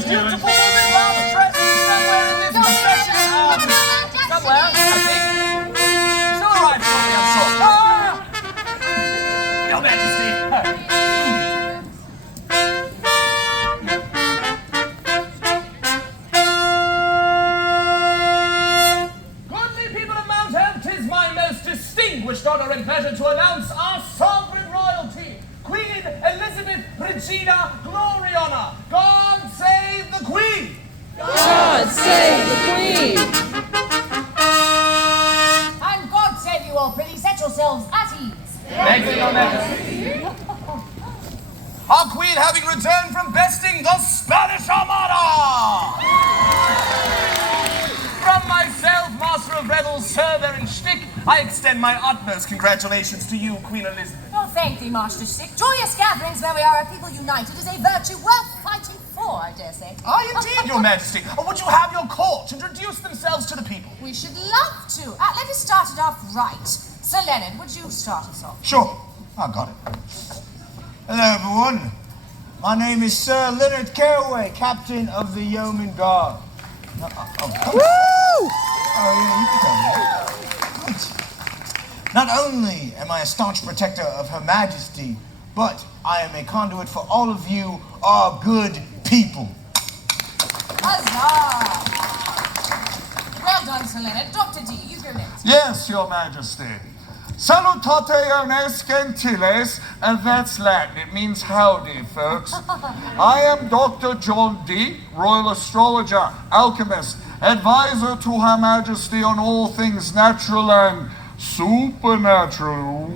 Majesty. Beautiful woman, well dressed, somewhere in this procession. Somewhere, I think. She'll arrive shortly, I'm sure. Your Majesty. Goodly people of Mount Elm, 'tis my most distinguished honor and pleasure to announce our sovereign royalty, Queen Elizabeth Regina Gloriana. God save the Queen! God save the Queen! And God save you all, pretty. Set yourselves at ease. Thank you, Your Majesty. Our Queen having returned from besting the Spanish Armada! From myself, Master of Revels, Sir Baron Schtick, I extend my utmost congratulations to you, Queen Elizabeth. Oh, thank thee, Master Stick. Joyous gatherings where we are a people united is a virtue worth fighting for, I dare say. Ah, indeed, Your Majesty. Would you have your court introduce themselves to the people? We should love to. Let us start it off right. Sir Leonard, would you start us off? Sure, I got it. Hello, everyone. My name is Sir Leonard Caraway, Captain of the Yeoman Guard. Woo! Oh, yeah, you can tell me that. Right. Not only am I a staunch protector of Her Majesty, but I am a conduit for all of you, our good people. Huzzah! Well done, Sir Leonard. Dr. D, you go next. Yes, Your Majesty. Salutationes gentiles, and that's Latin. It means howdy, folks. I am Dr. John D., Royal Astrologer, Alchemist, Advisor to Her Majesty on all things natural and supernatural.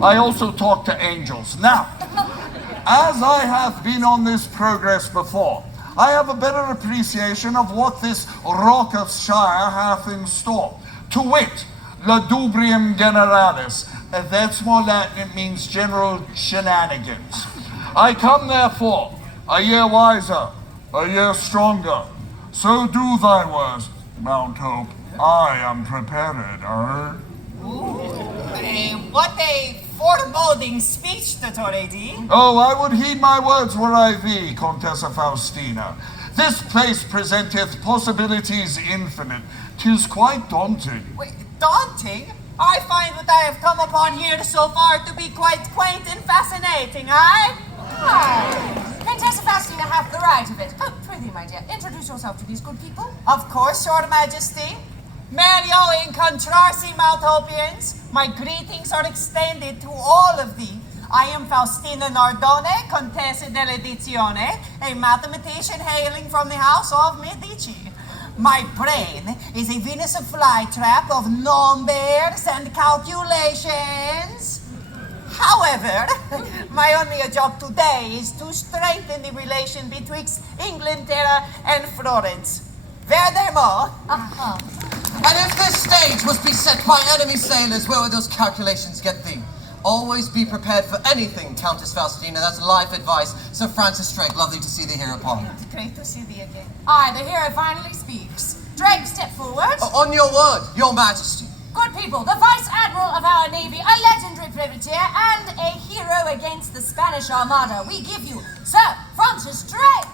I also talk to angels. Now, as I have been on this progress before, I have a better appreciation of what this Rock of Shire hath in store. To wit, Ladubrium Generalis. That's more Latin, it means general shenanigans. I come therefore, a year wiser, a year stronger. So do thy worst, Mount Hope. I am prepared, What a foreboding speech, Dr. A.D. Oh, I would heed my words were I thee, Contessa Faustina. This place presenteth possibilities infinite. 'Tis quite daunting. Wait, daunting? I find what I have come upon here so far to be quite quaint and fascinating, aye? Contessa Faustina hath the right of it. Oh, prithee, my dear, introduce yourself to these good people. Of course, Your Majesty. Mario incontrarsi Maltopians, my greetings are extended to all of thee. I am Faustina Nardone, Contessa dell'Edizione, a mathematician hailing from the house of Medici. My brain is a Venus flytrap of numbers and calculations. However, my only job today is to strengthen the relation betwixt Inglaterra and Florence. Furthermore, And if this stage was beset by enemy sailors, where would those calculations get thee? Always be prepared for anything, Countess Faustina. That's life advice. Sir Francis Drake, lovely to see thee hereupon. it's great to see thee again. Aye, the hero finally speaks. Drake, step forward. On your word, Your Majesty. Good people, the Vice Admiral of our Navy, a legendary privateer, and a hero against the Spanish Armada. We give you Sir Francis Drake.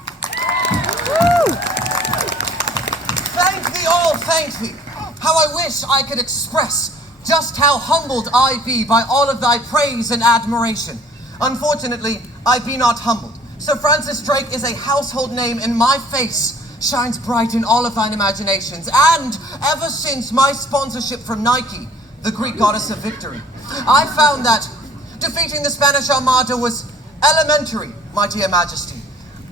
Thank thee all, thank thee. How I wish I could express just how humbled I be by all of thy praise and admiration. Unfortunately, I be not humbled. Sir Francis Drake is a household name, and my face shines bright in all of thine imaginations. And ever since my sponsorship from Nike, the Greek goddess of victory, I found that defeating the Spanish Armada was elementary, my dear Majesty.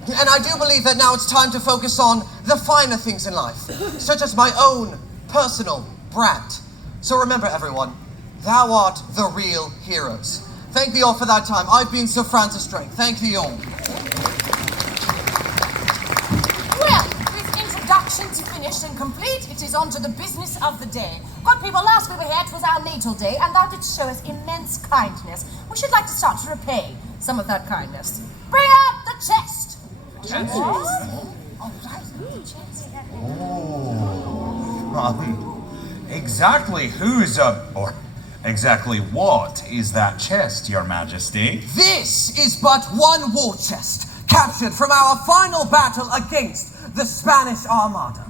And I do believe that now it's time to focus on the finer things in life, such as my own personal brand. So remember, everyone, thou art the real heroes. Thank thee all for that time. I've been Sir Francis Drake. Thank thee all. Well, with introductions finished and complete, it is on to the business of the day. Good people, last we were here, it was our natal day, and thou didst show us immense kindness. We should like to start to repay some of that kindness. Bring out the chest. Chest? Oh, right, the chest. Exactly exactly what is that chest, Your Majesty? This is but one war chest, captured from our final battle against the Spanish Armada.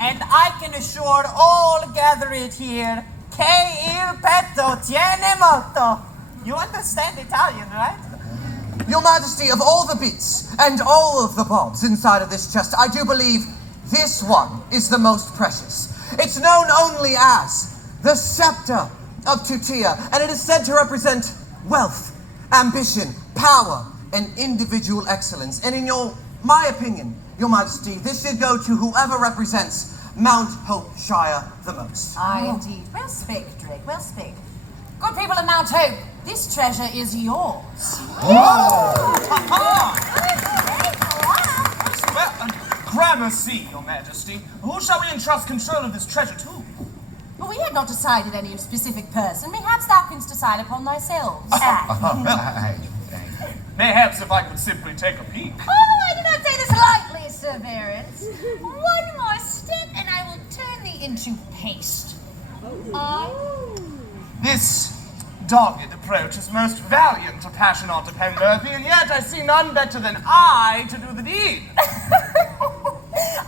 And I can assure all gathered here, che il petto tiene molto. You understand Italian, right? Your Majesty, of all the beats and all of the bobs inside of this chest, I do believe this one is the most precious. It's known only as the Scepter of Tutia, and it is said to represent wealth, ambition, power, and individual excellence. And in my opinion, Your Majesty, this should go to whoever represents Mount Hope Shire the most. Aye, indeed. Well spake, Drake, well spake. Good people of Mount Hope, this treasure is yours. Well, grab a seat, Your Majesty. Who shall we entrust control of this treasure to? But we had not decided any specific person. Perhaps thou canst decide upon thyself. Perhaps if I could simply take a peek. Oh, I do not say this lightly, Sir Barons. One more step and I will turn thee into paste. This dogged approach is most valiant to passion or to Penworthy, and yet I see none better than I to do the deed.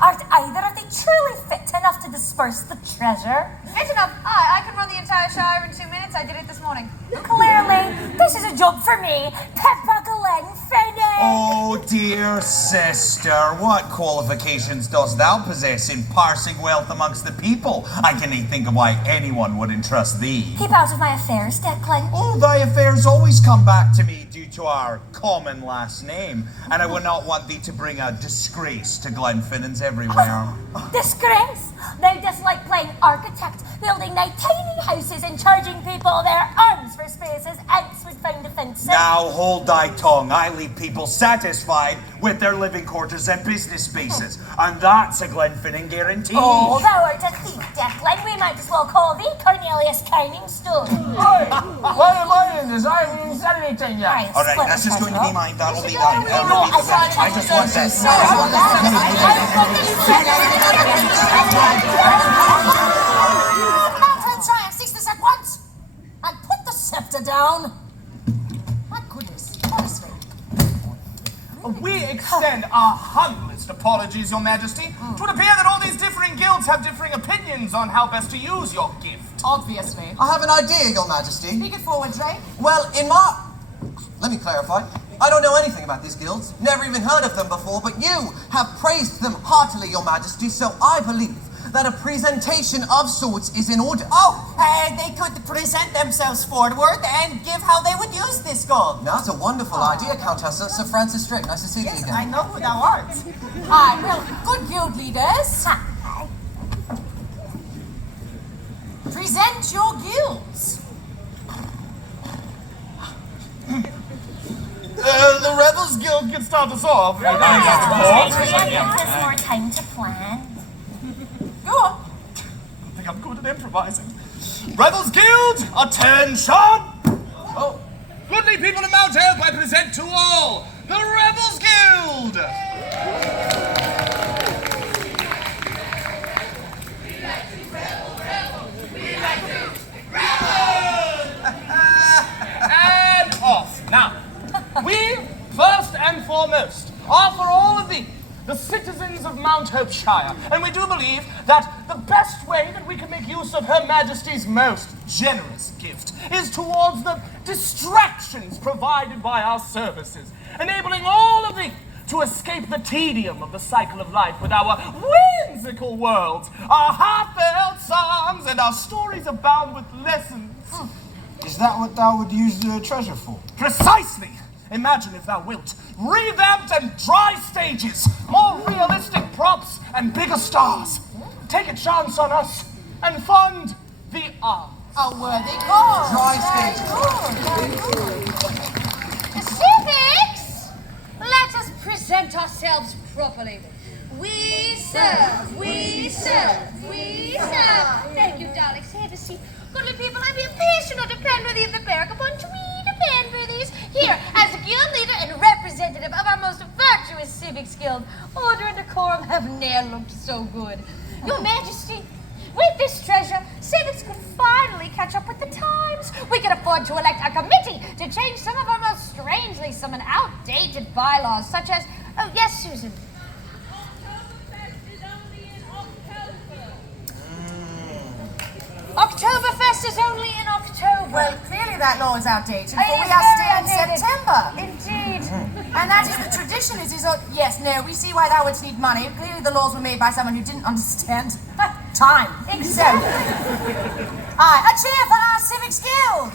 Art either of thee truly fit enough to disperse the treasure? Fit enough? I can run the entire Shire in 2 minutes. I did it this morning. Clearly, this is a job for me, Peppa Glenfinnan. Oh, dear sister, what qualifications dost thou possess in parsing wealth amongst the people? I cannot think of why anyone would entrust thee. Keep out of my affairs, Declan. Oh, thy affairs always come back to me due to our common last name, and I would not want thee to bring a disgrace to Glenfinnans everywhere. Disgrace! They just like playing architect, building thy tiny houses and charging people their arms for spaces ants would find offensive. Now hold thy tongue. I leave people satisfied with their living quarters and business spaces, and that's a Glenfinnan guarantee. Oh, thou art a thief, Declan. We might as well call thee Cornelius Coningstone. All right, that's just going to be mine. That'll be thine. I just want this. Mountain Giant, cease this at once! And put the scepter down! My goodness, honestly. We extend our humblest apologies, Your Majesty. It would appear that all these differing guilds have differing opinions on how best to use your gift. Obviously. I have an idea, Your Majesty. Speak it forward, Drake. Well, let me clarify. I don't know anything about these guilds, never even heard of them before, but you have praised them heartily, Your Majesty, so I believe that a presentation of sorts is in order. They could present themselves forward and give how they would use this gold. That's a wonderful idea, Countessa. Sir Francis Drake, nice to see you again. I know who thou art. Aye, well, good guild leaders. Present your guilds. The Rebels Guild can start us off. There's more time to plan. Go on. I think I'm good at improvising. Rebels Guild, attention! Oh, goodly people of Mount Hope, I present to all the Rebels Guild! And off. Now, we, first and foremost, are for all of thee, the citizens of Mount Hope Shire, and we do believe that the best way that we can make use of Her Majesty's most generous gift is towards the distractions provided by our services, enabling all of thee to escape the tedium of the cycle of life with our whimsical worlds, our heartfelt songs, and our stories abound with lessons. Is that what thou would use the treasure for? Precisely! Imagine, if thou wilt, revamped and dry stages, more realistic props, and bigger stars. Take a chance on us and fund the arts. A worthy cause. Dry stages. Very good. Civics! Let us present ourselves properly. We serve, we serve, we serve. Thank you, darling. Have a seat. Goodly people, I be impatient to Penworthy of the Berg upon the Penworthys. Here, as a guild leader and representative of our most virtuous civics guild, order and decorum have ne'er looked so good. Your Majesty, with this treasure, civics could finally catch up with the times. We could afford to elect a committee to change some of our most strange strangely some outdated bylaws, such as... Oh, yes, Susan. Oktoberfest is only in October. Well, clearly that law is outdated, It for we is are very still in outdated. September. Indeed. And that is the tradition. Yes, no, we see why thou wouldst need money. Clearly the laws were made by someone who didn't understand time. Exactly. Aye, a cheer for our Civics Guild!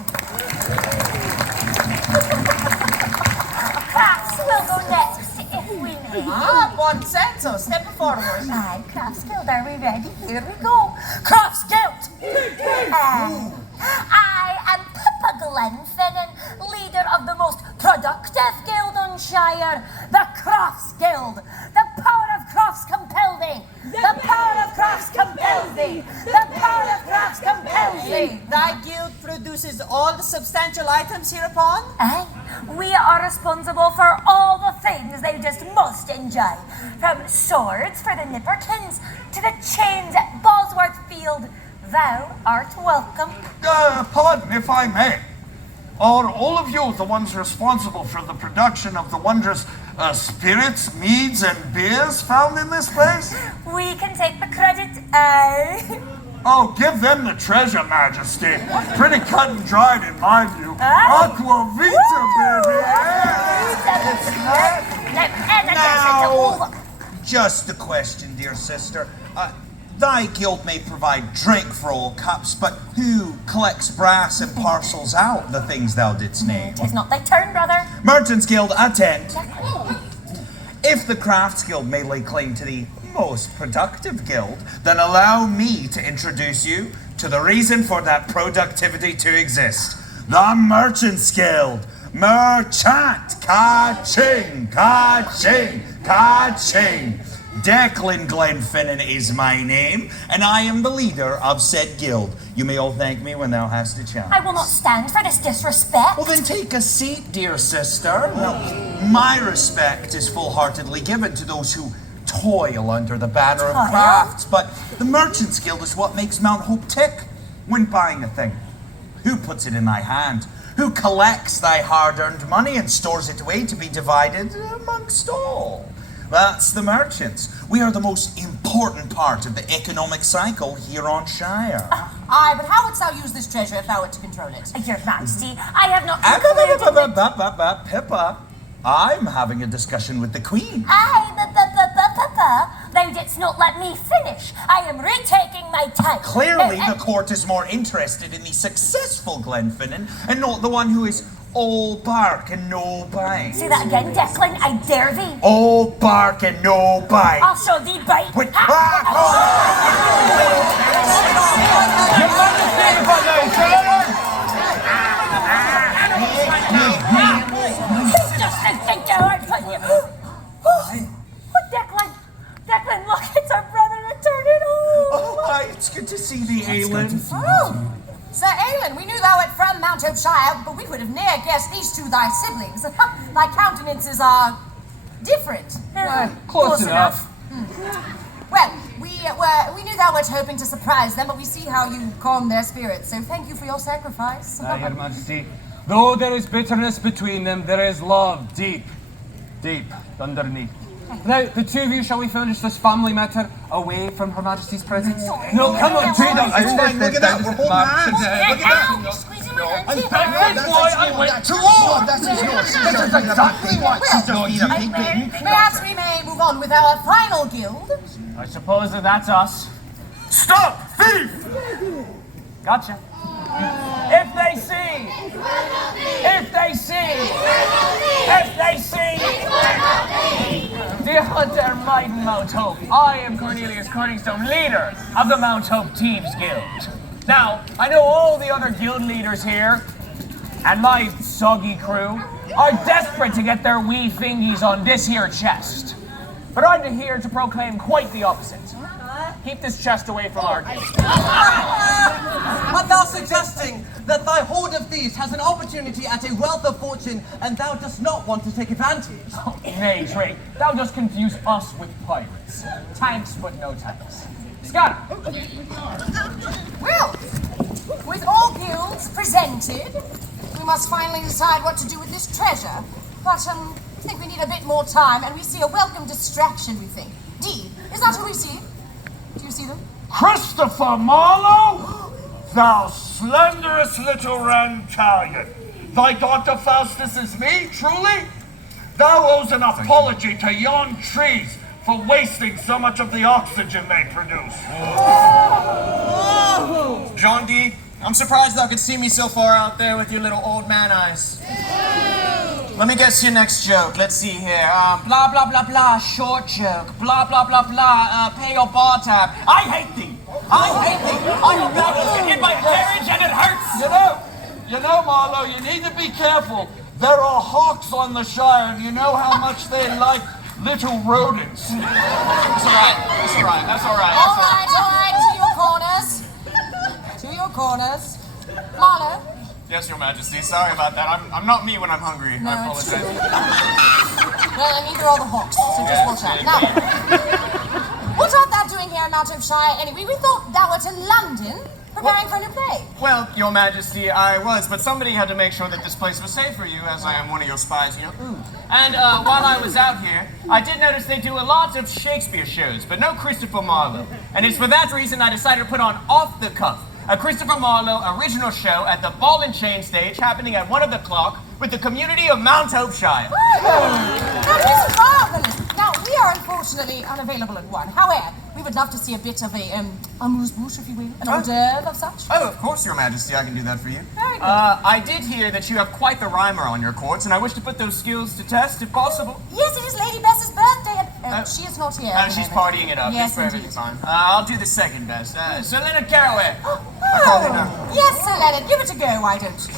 Crafts will go next, if we may. Buon senso. Step forward. Aye, Crafts Guild, are we ready? Here we go. Crafts Guild! I am Pippa Glenfinnan, leader of the most productive guild on Shire, the Crafts Guild. The power of crafts compel thee. The power of crafts compels thee. The power of crafts compels thee. Thy guild produces all the substantial items hereupon? Aye, we are responsible for all the things they just must enjoy. From swords for the nipperkins to the chains at Bosworth Field. Thou art welcome. Pardon, if I may. Are all of you the ones responsible for the production of the wondrous spirits, meads, and beers found in this place? We can take the credit, aye. Oh, give them the treasure, Majesty. Pretty cut and dried in my view. Aqua Vita, baby. Now, just a question, dear sister. Thy guild may provide drink for all cups, but who collects brass and parcels out the things thou didst name? 'Tis not thy turn, brother. Merchants Guild, attend. If the Crafts Guild may lay claim to the most productive guild, then allow me to introduce you to the reason for that productivity to exist. The Merchants Guild. Merchant. Ka-ching, ka-ching, ka-ching. Declan Glenfinnan is my name, and I am the leader of said guild. You may all thank me when thou hast a chance. I will not stand for this disrespect. Well, then take a seat, dear sister. Now, my respect is full-heartedly given to those who toil under the banner of crafts, but the Merchants Guild is what makes Mount Hope tick when buying a thing. Who puts it in thy hand? Who collects thy hard-earned money and stores it away to be divided amongst all? That's the merchants. We are the most important part of the economic cycle here on Shire. Aye, but how wouldst thou use this treasure if thou wert to control it? Your Majesty, I have not Pippa, I'm having a discussion with the Queen. Aye, thou didst not let me finish. I am retaking my time. Clearly, Now, the court is more interested in the successful Glenfinnan and not the one who is all bark and no bite. Say that again, Declan, I dare thee. All bark and no bite. I'll show thee bite. With Just think how I put you. Declan, look, it's our brother returning home. Oh, hi, it's good to see thee, Aylin. Oh, Sir Aylin, we knew thou art from Mount Hope Shire, but we would have ne'er guessed these two thy siblings. Thy countenances are different. Close enough. Well, we knew thou wert hoping to surprise them, but we see how you calm their spirits, so thank you for your sacrifice. Your Majesty, though there is bitterness between them, there is love deep underneath. Now, the two of you, shall we finish this family matter away from Her Majesty's presence? No, come on, treat them. Look at that, we're holding hands. Look at that. You're squeezing my hand. Too long. That's exactly what Perhaps we may move on with our final guild. I suppose that's us. Stop, thief! Gotcha. If they see, dear Hunter Maiden Mount Hope, I am Cornelius Corningstone, leader of the Mount Hope Thieves Guild. Now, I know all the other guild leaders here, and my soggy crew, are desperate to get their wee fingies on this here chest. But I'm here to proclaim quite the opposite. Keep this chest away from our guild. Art thou suggesting that thy hoard of thieves has an opportunity at a wealth of fortune, and thou dost not want to take advantage? Oh, nay, Trey, thou dost confuse us with pirates. Tanks, but no tanks. Scatter! Well, with all guilds presented, we must finally decide what to do with this treasure. But, we think we need a bit more time, and we see a welcome distraction, we think. Dee, is that who we see? Do you see them? Christopher Marlowe, thou slenderest little Rancalion. Thy Dr. Faustus is me, truly? Thou owes an apology to yon trees for wasting so much of the oxygen they produce. John D., I'm surprised thou could see me so far out there with your little old man eyes. Let me guess your next joke. Let's see here. Blah, blah, blah, blah, short joke. Blah, blah, blah, blah, pay your bar tab. I hate thee. I hate thee. I hope thou doesn't get hit by a carriage and it hurts. You know, Marlowe, you need to be careful. There are hawks on the Shire, and you know how much they like little rodents. That's all right. That's all right. That's all right. All right. To your corners. To your corners. Marlowe? Yes, Your Majesty. Sorry about that. I'm not me when I'm hungry. No, I apologize. Well, and neither are the hawks, so just watch out. Now, what art thou doing here in Mount Shire anyway? We thought thou wert in London, preparing for a new play. Well, Your Majesty, I was, but somebody had to make sure that this place was safe for you, as I am one of your spies, you know. And while I was out here, I did notice they do a lot of Shakespeare shows, but no Christopher Marlowe. And it's for that reason I decided to put on Off the Cuff, a Christopher Marlowe original show at the Ball and Chain stage, happening at 1 o'clock with the community of Mount Shire. That is marvelous. Now, we are unfortunately unavailable at 1. However, we would love to see a bit of a amuse-bouche, if you will, an hors d'oeuvre of such. Oh, of course, Your Majesty, I can do that for you. Very good. I did hear that you have quite the rhymer on your courts, and I wish to put those skills to test, if possible. Yes, it is Lady Bess's birthday, and she is not here. She's partying it up. Yes, it's perfectly indeed. fine. I'll do the second best. Sir Leonard Carraway. Oh, yes, Sir Leonard, give it a go, why don't you?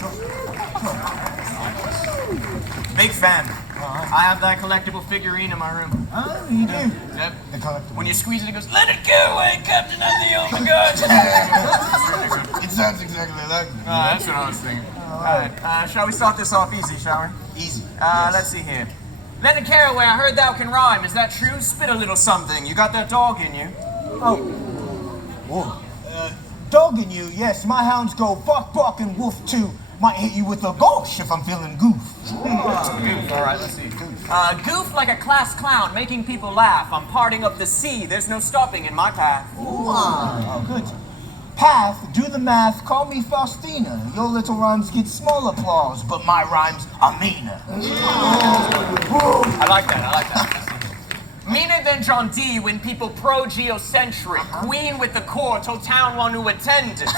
Big fan. I have that collectible figurine in my room. Oh, you do? Yep. The collectible. When you squeeze it, it goes, "Let it go away, Captain of the Open Guns." It sounds exactly like me. That's what I was thinking. All right. Shall we start this off easy, shall we? Easy. Let's see here. Leonard Carraway, I heard thou can rhyme. Is that true? Spit a little something. You got that dog in you. Oh. Whoa. Dog in you, yes. My hounds go bark, bark, and woof too. Might hit you with a gauche if I'm feeling goof. Goof, all right, let's see. Goof like a class clown, making people laugh. I'm parting up the sea. There's no stopping in my path. Oh, good. Path, do the math, call me Faustina. Your little rhymes get small applause, but my rhymes are meaner. I like that. Meaner than John D when people pro-geocentric. Queen with the court told town one who attended.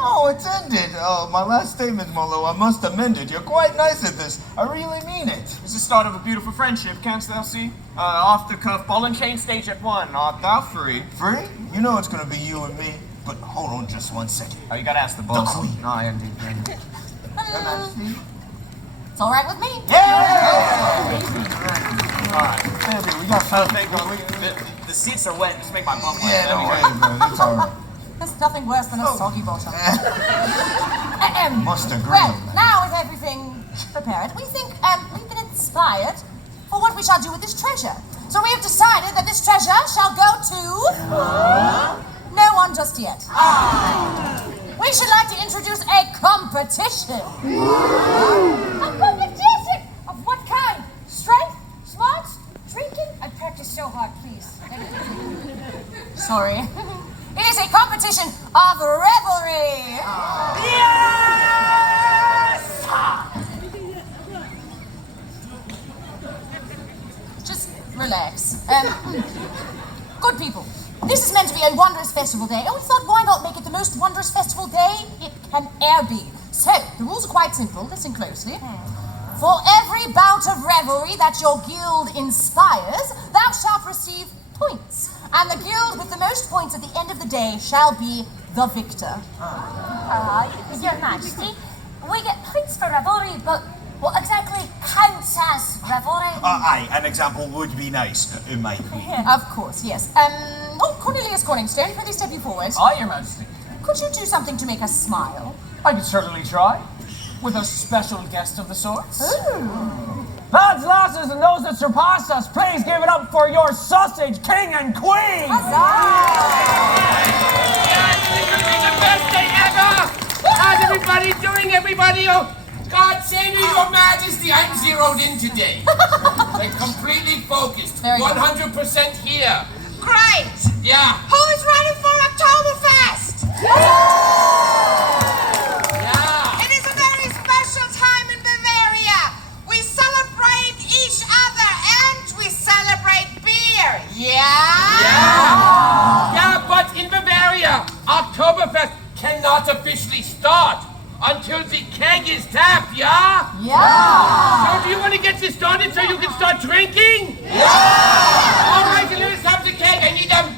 Oh, attended. Oh, my last statement, Marlowe, I must amend it. You're quite nice at this. I really mean it. It's the start of a beautiful friendship, canst thou see? Off the cuff, Ball and Chain stage at 1. Art thou free? Free? You know it's gonna be you and me. But hold on just 1 second. Oh, you gotta ask the boss. The queen. Oh, yeah, indeed. It's all right with me. All right. Baby, we got Thank God. The seats are wet. Just make my bum wet. Yeah, don't worry, man. It's all right. There's nothing worse than a soggy bottom. Must agree. Well, now with everything prepared, we think we've been inspired for what we shall do with this treasure. So we have decided that this treasure shall go to no one just yet. We should like to introduce a competition. A competition? Of what kind? Strength? Smarts? Drinking? I practice so hard, please. Sorry. It is a competition of revelry. Yes! Just relax. Good people, this is meant to be a wondrous festival day, and we thought, why not make it the most wondrous festival day it can e'er be? So, the rules are quite simple. Listen closely. For every bout of revelry that your guild inspires, thou shalt receive points. And the guild with the most points at the end of the day shall be the victor. Your Majesty, we get points for revelry, but what exactly counts as revelry? Aye, an example would be nice, my queen. Of course, yes. Cornelius Corningstone, please step you forward. Aye, Your Majesty. Could you do something to make us smile? I can certainly try. With a special guest of the sorts. Ooh. Lads, lasses, and those that surpassed us, please give it up for your sausage king and queen! Yes, it could be the best day ever! How's everybody doing, everybody? Oh, God save you, Your Majesty. I'm the zeroed in today. They're completely focused. Very good. 100% here. Great! Yeah. Who's ready for Oktoberfest? Yeah. It is a very special time in Bavaria. We celebrate each other and we celebrate beer. Yeah? Yeah, but in Bavaria, Oktoberfest cannot officially start until the keg is tapped, yeah? Yeah. So do you want to get this started so you can start drinking? Yeah! All right, then let's have the keg. I need a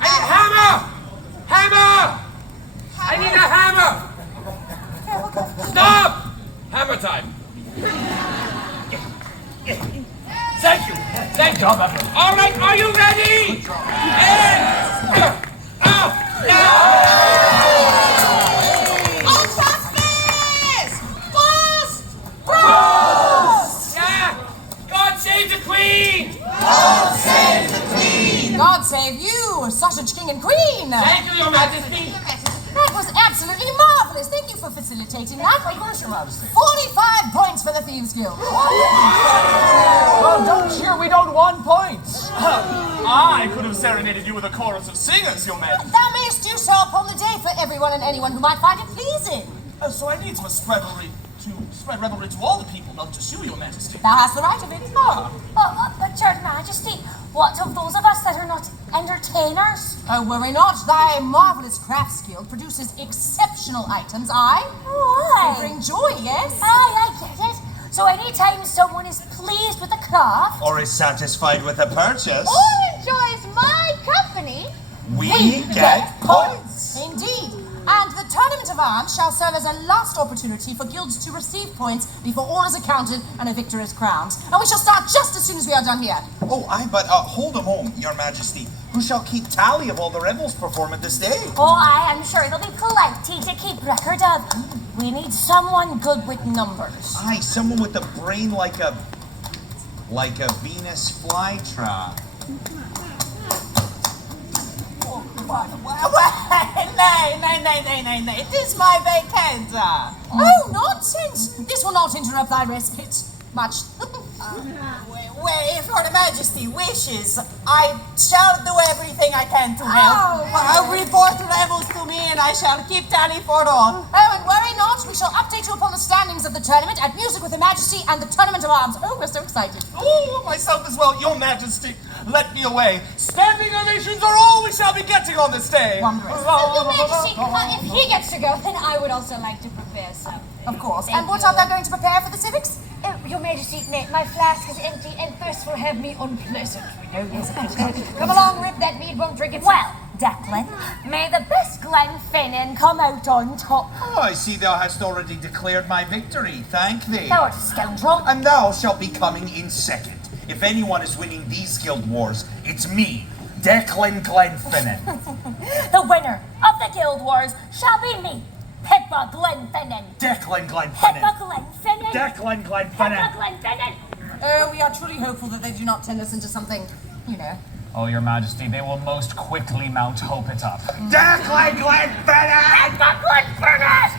hammer! Hammer! I need a hammer! Stop! Hammer time. Thank you. Thank you. All right, are you ready? Oktoberfest! Prost! Yeah! God save the Queen! God save you, sausage king and queen. Thank you, Your Majesty. That was absolutely marvelous. Thank you for facilitating that. Of course, Your Majesty. 45 points for the Thieves Guild. Oh, don't cheer, we don't want points. I could have serenaded you with a chorus of singers, Your Majesty. Thou mayest do so upon the day for everyone and anyone who might find it pleasing. So I need to spread revelry to all the people, not just you, Your Majesty. Thou hast the right of it. But Your Majesty, what of those of us that are not entertainers? Oh, worry not. Thy marvelous crafts guild produces exceptional items. Aye. Why? They bring joy, yes? Aye, I get it. So anytime someone is pleased with the craft, Or is satisfied with a purchase, Or enjoys my company. we get points. Indeed. And the Tournament of Arms shall serve as a last opportunity for guilds to receive points before all is accounted and a victor is crowned. And we shall start just as soon as we are done here. Oh, but hold a moment, Your Majesty. Who shall keep tally of all the rebels perform at this day? oh, I am sure there'll be plenty to keep record of. We need someone good with numbers. Aye, someone with a brain like a Venus flytrap. Nay. It is my vacanza. Oh, nonsense! This will not interrupt thy respite much. If Your Majesty wishes, I shall do everything I can to help. Report rebels to me and I shall keep tally for all. Oh, and worry not, we shall update you upon the standings of the tournament at Music with Her Majesty and the Tournament of Arms. Oh, we're so excited. Oh, myself as well, Your Majesty. Let me away. Standing ovations are all we shall be getting on this day. Wondrous. Your Majesty, if he gets to go, then I would also like to prepare some. Of course. And what art thou going to prepare for the civics? Your Majesty, my flask is empty and thirst will have me unpleasant. Oh, yes, come along, Rip, that mead won't drink itself. Well, Declan, may the best Glenfinnan come out on top. Oh, I see thou hast already declared my victory. Thank thee. Thou art a scoundrel. And thou shalt be coming in second. If anyone is winning these guild wars, it's me, Declan Glenfinnan. The winner of the Guild Wars shall be me, Pippa Glenfinnan. Declan Pippa Glenfinnan. Glenfinnan. Declan Pippa Glenfinnan. Glenfinnan. Oh, we are truly hopeful that they do not turn us into something, you know. Oh, Your Majesty, they will most quickly mount Hope It Up. Declan Glenfinnan. Pippa Glenfinnan.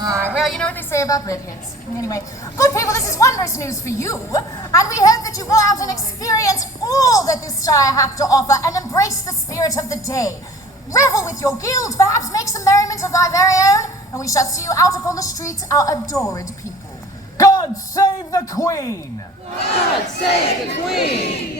Alright, well, you know what they say about redheads. Anyway, good people, this is wondrous news for you, and we hope that you go out and experience all that this shire hath to offer and embrace the spirit of the day. Revel with your guild, perhaps make some merriment of thy very own, and we shall see you out upon the streets, our adored people. God save the Queen! God save the Queen!